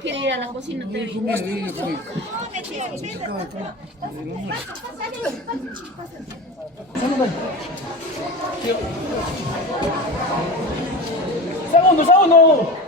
Quiere ir a la cocina, te vi. Segundo, segundo.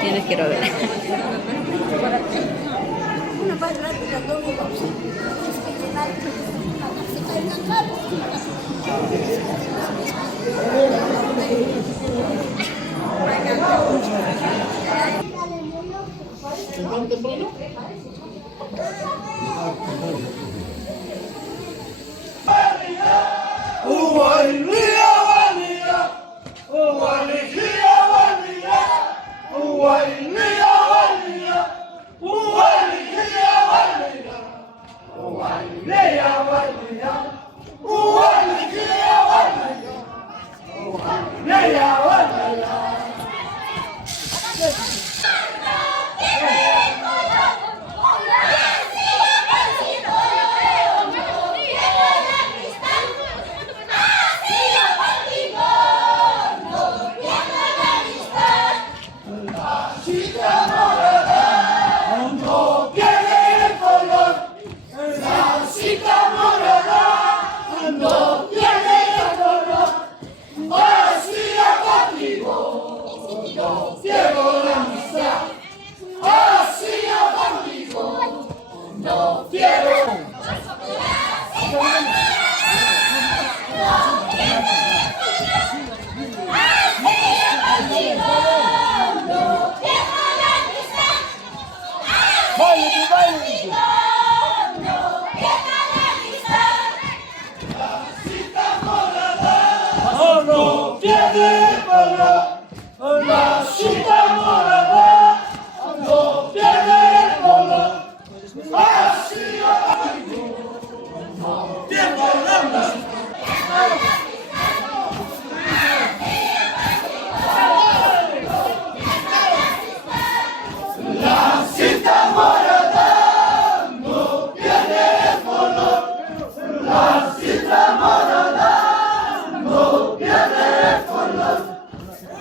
Tienes que ir a ver.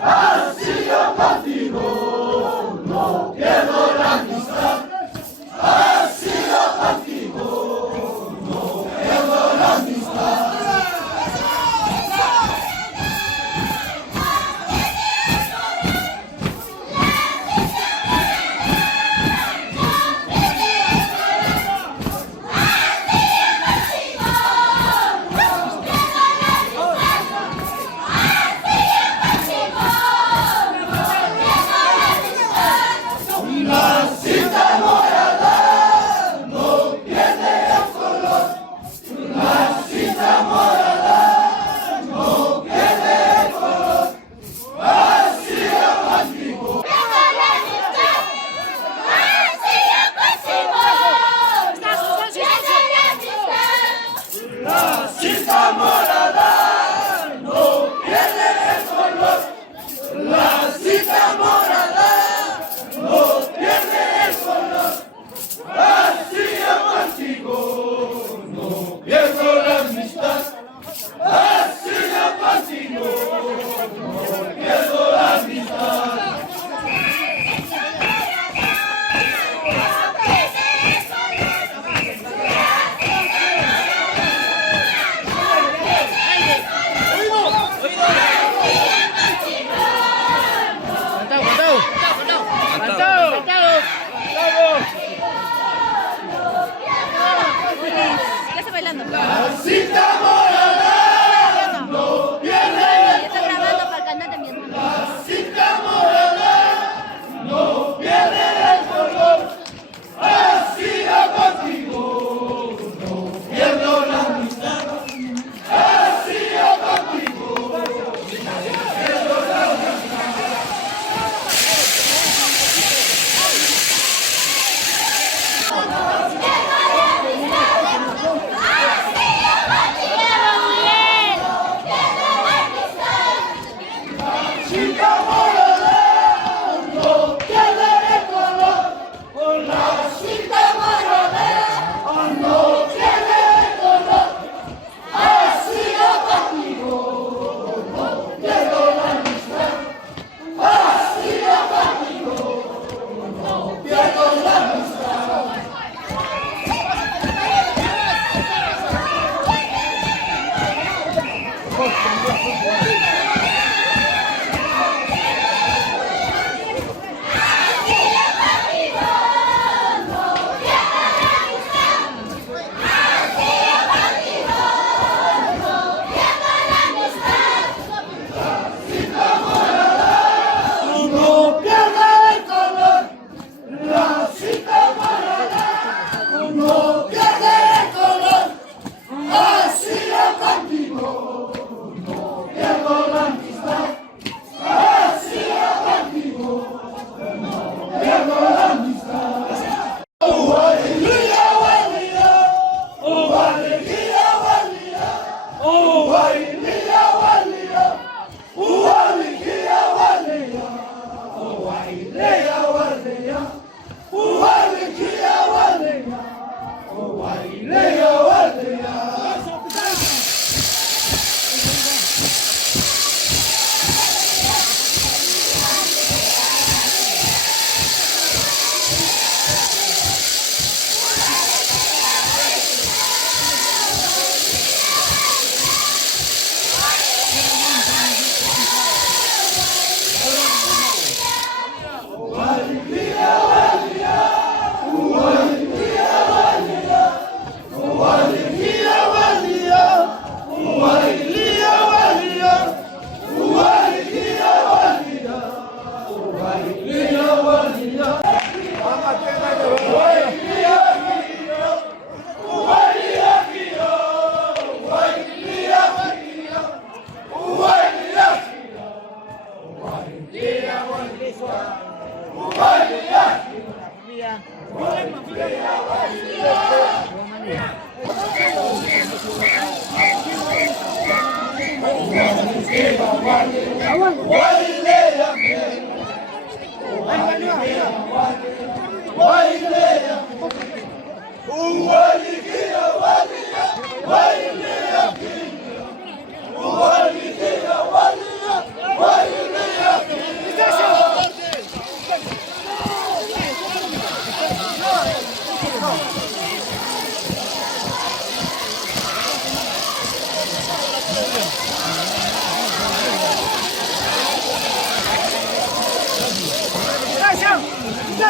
Así yo contigo.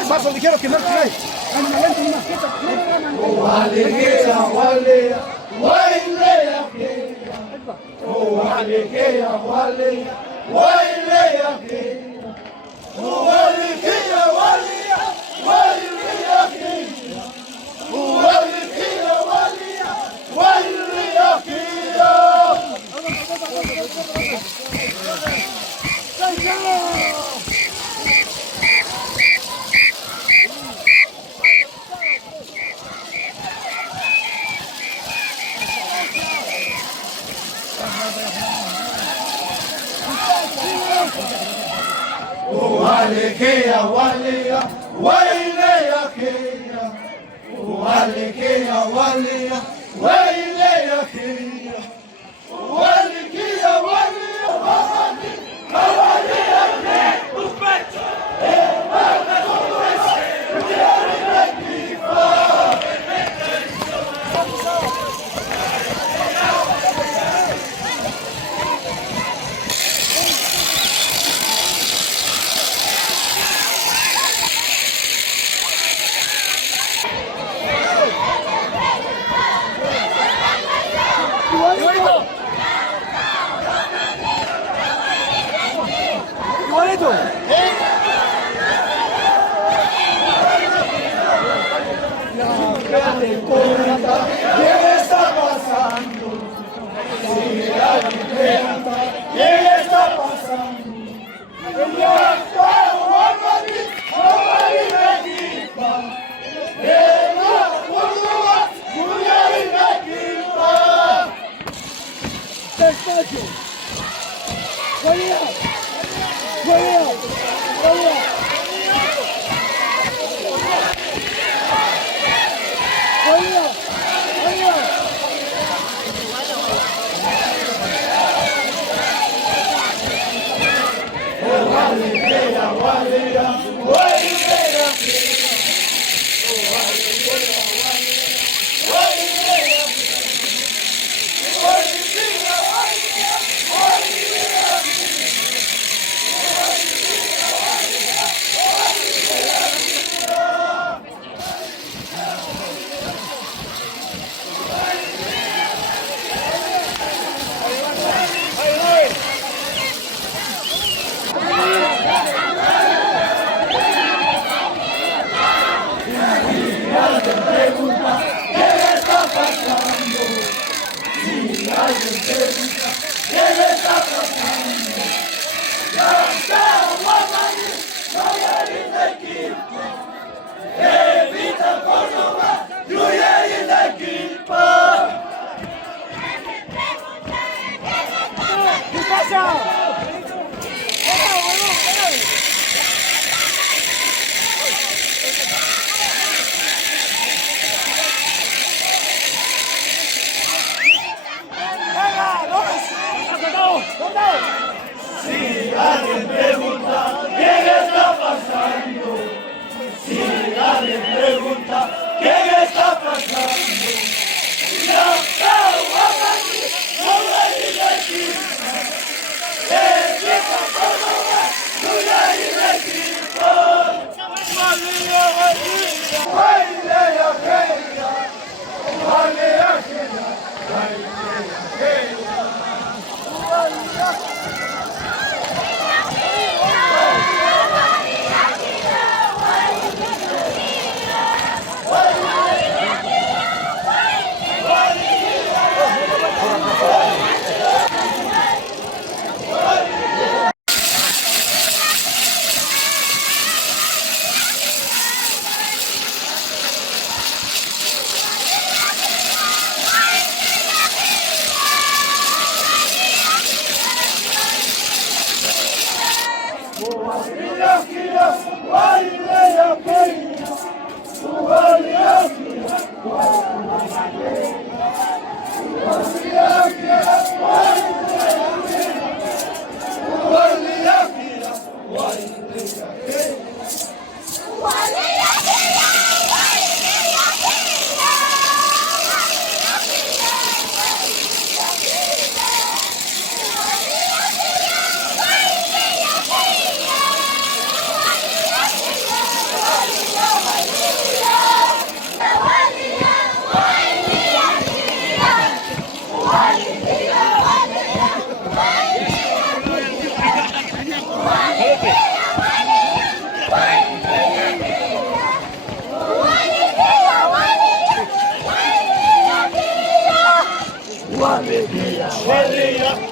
Paso ligero que no trae.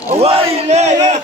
ويلي يا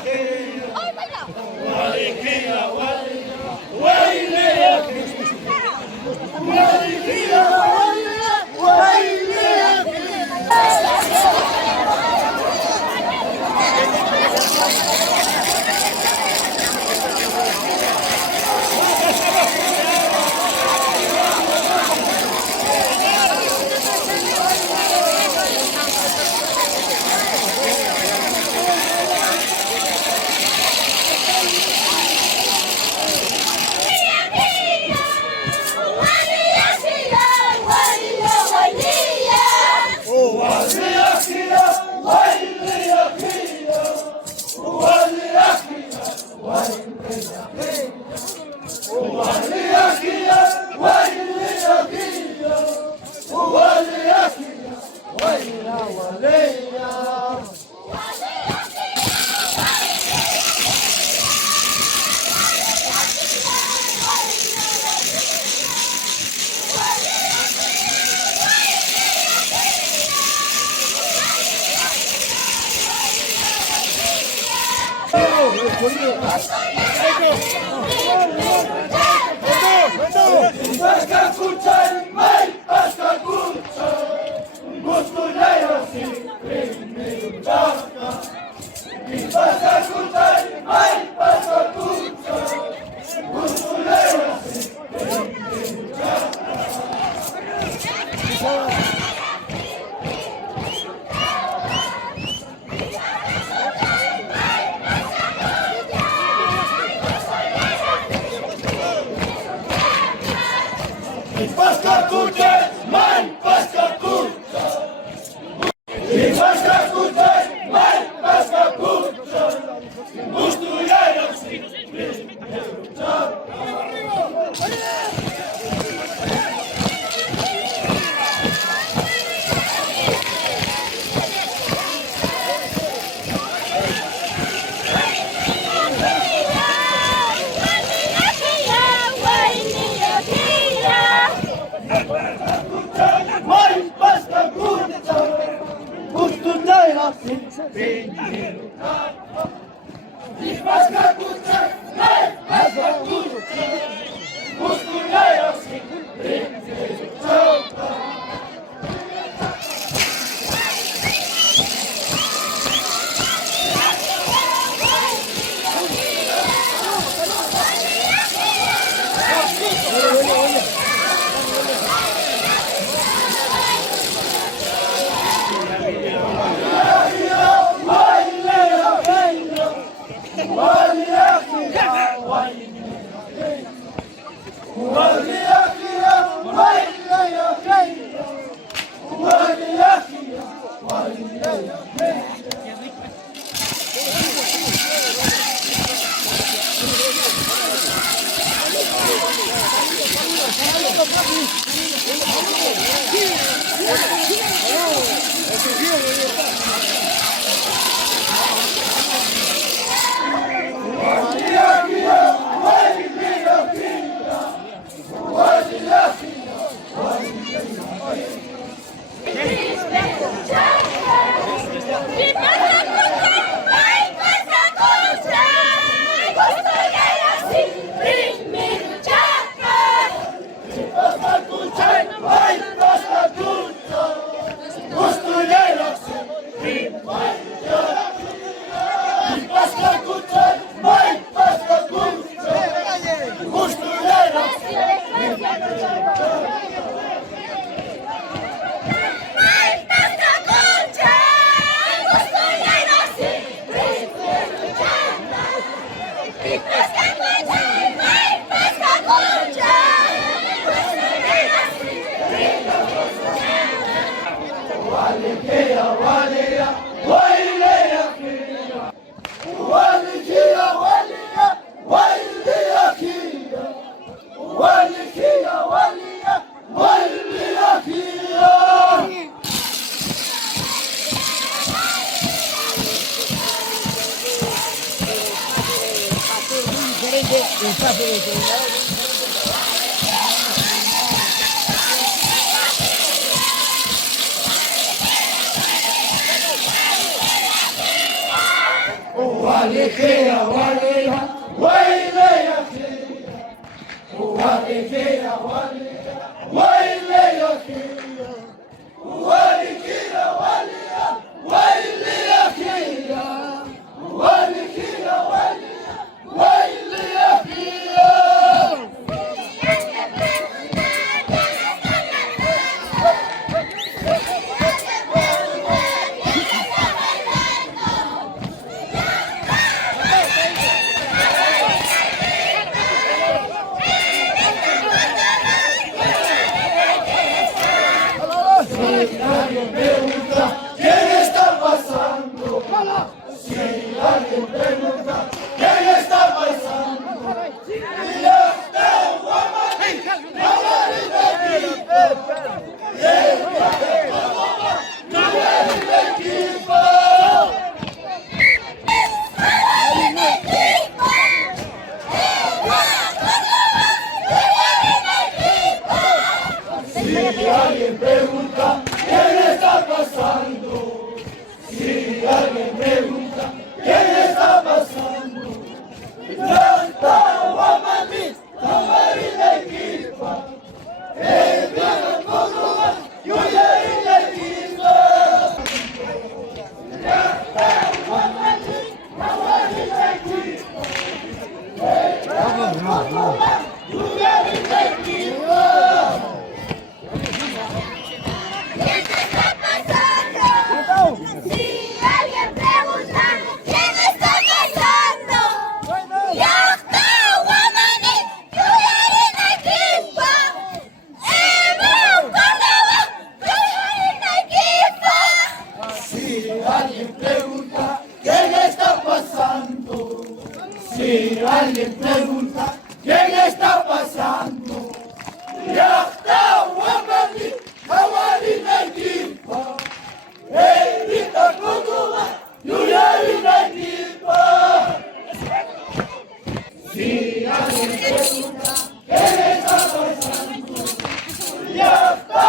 Si alguien pregunta quién está pasando, si alguien pregunta quién está pasando, ya está Guamani, Guamani la equipa, Evita Córdoba, Yuyari la equipa. Se pregunta quién está pasando, ya está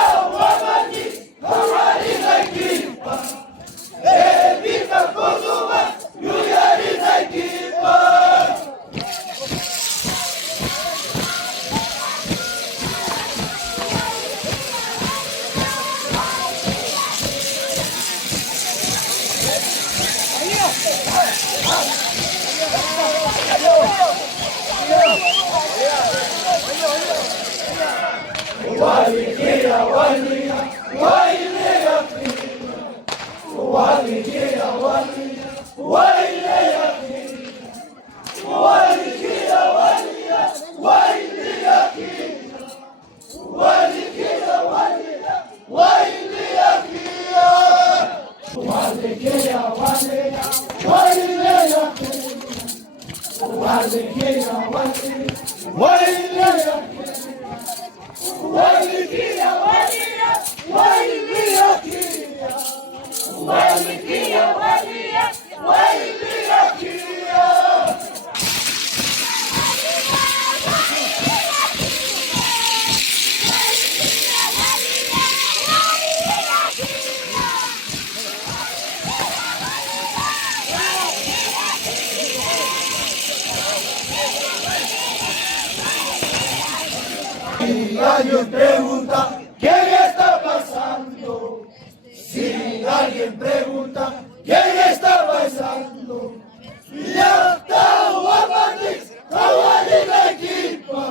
Guamani, Yuyari la equipa,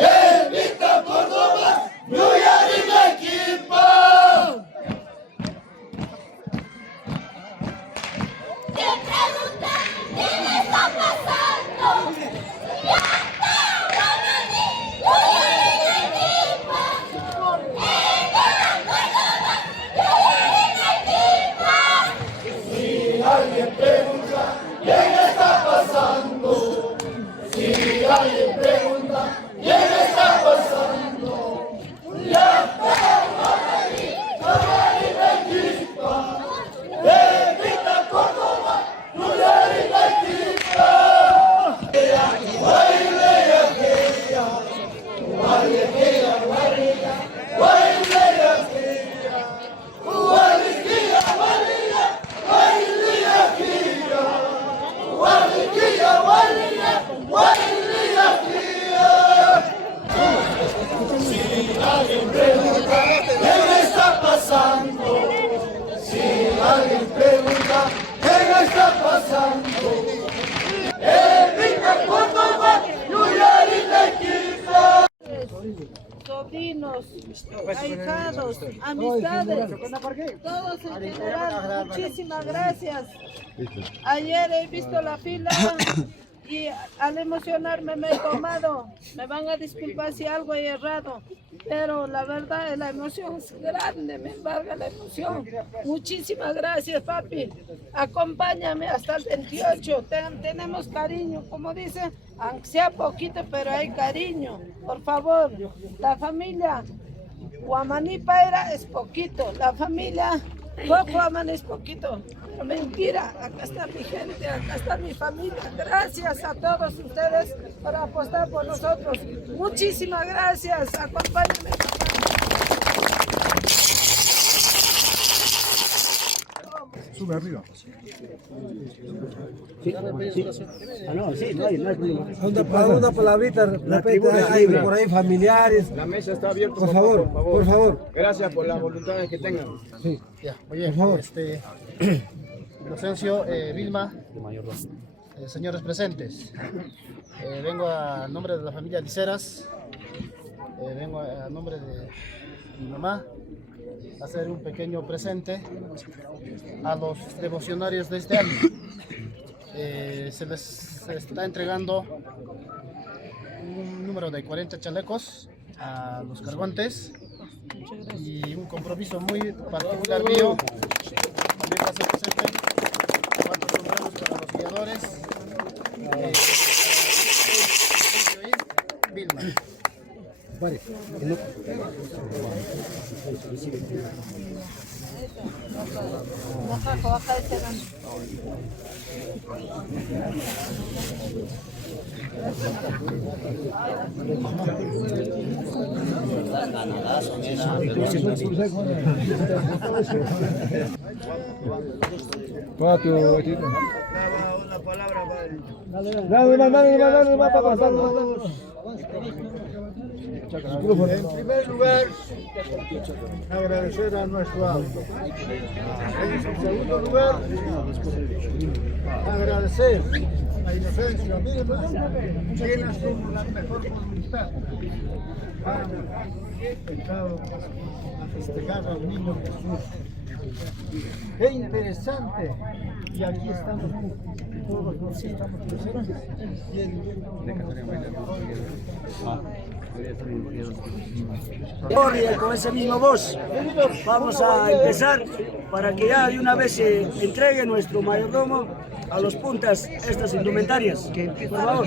Evita Córdoba, Yuyari la equipa. Si alguien pregunta quién está pasando, si alguien pregunta quién está pasando, ya está Guamani, Guamani la equipa, Evita Córdoba, Yuyari sobrinos, ahijados, amistades, todos en general, muchísimas gracias. Ayer he visto la fila y al emocionarme me he tomado. Me van a disculpar si algo he errado, pero la verdad la emoción es grande, me embarga la emoción. Muchísimas gracias, papi. Acompáñame hasta el 28. Tenemos cariño, como dice, aunque sea poquito, pero hay cariño. Por favor, la familia Huamaní Paira es poquito, la familia Huamaní es poquito. Pero mentira, acá está mi gente, acá está mi familia. Gracias a todos ustedes por apostar por nosotros. Muchísimas gracias. Acompáñenme. Sube arriba. Una palabrita, repite, hay por ahí familiares. La mesa está abierta. Por favor. Gracias por las voluntades que tengan. Sí. Ya, oye, Inocencio, Vilma, señores presentes, vengo a nombre de la familia Liceras, vengo a nombre de mi mamá a hacer un pequeño presente a los devocionarios de este año. Se les está entregando un número de 40 chalecos a los carguantes y un compromiso muy particular mío. También va a ser presente 4 sombreros para los guiadores. Vilma. Vale. En primer lugar, agradecer a nuestro auto. En segundo lugar, agradecer a Inocencio, a Vilma, quienes son la mejor voluntad. Han estado a festejar al niño Jesús. ¡Qué interesante! Y aquí estamos todos los que estamos presentes. Con esa misma voz vamos a empezar para que ya de una vez se entregue nuestro mayordomo a los puntas estas indumentarias. Por favor.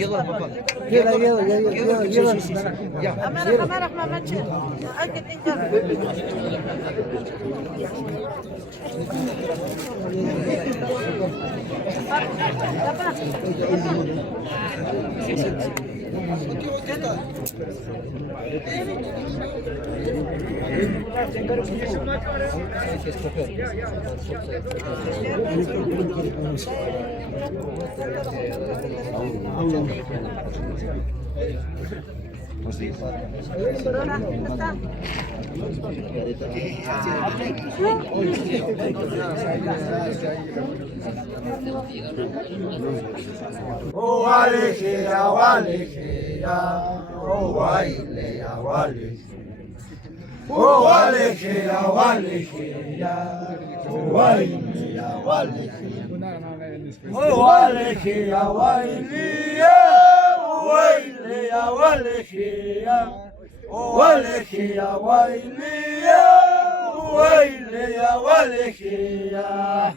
Oh, alegría, oh, alegría, oh, alegría, oh, alegría. Oh, alegría, oh, alegría, oh, alegría, oh, alegría. Oh, alegría, oh, alegría, oh, alegría, oh, alegría. Oh, alegría, oh, alegría, oh, alegría, oh, alegría.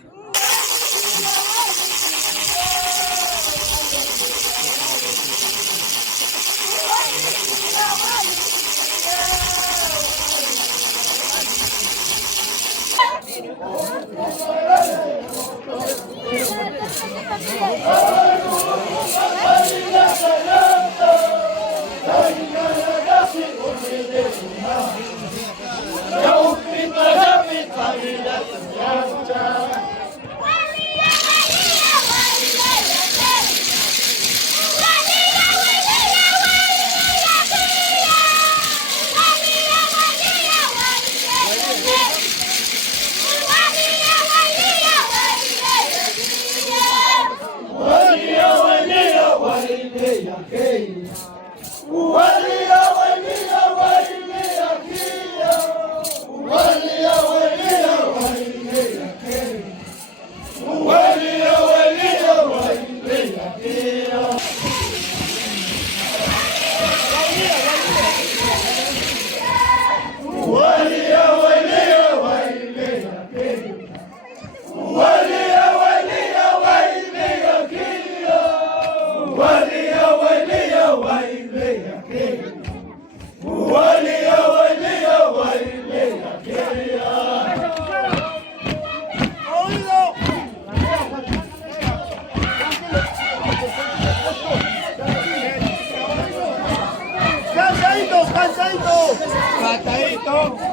Santo.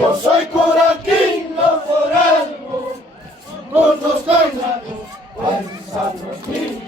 Yo soy curaquino por algo, con los cainados, paisas los niños.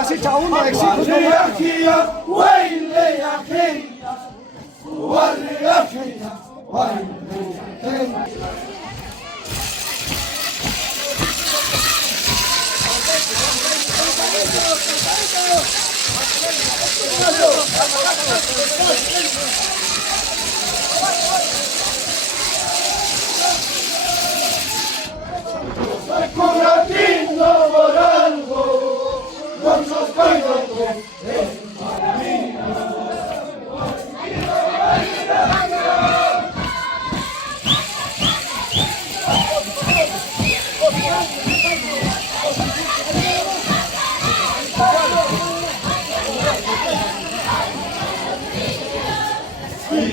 Así chaún no existe.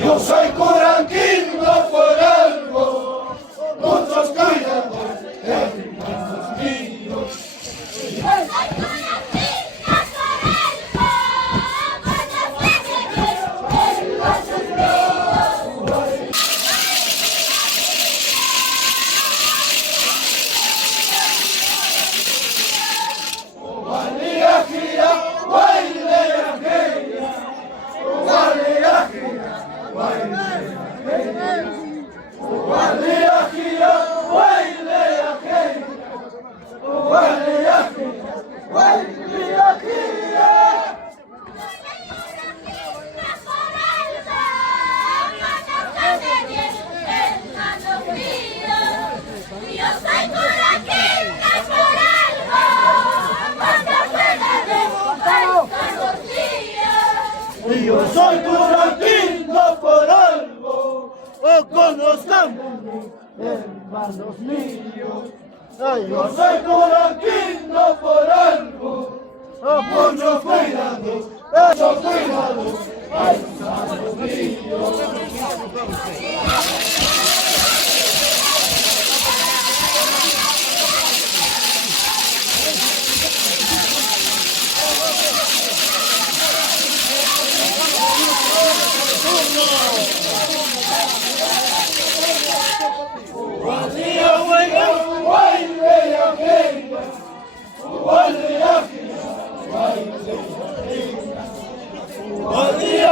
Yo soy curanquino por algo, muchos cuidados hermanos míos. Why paisanos míos. Yo soy coraquino por algo, mucho cuidado, paisanos míos. Buen día,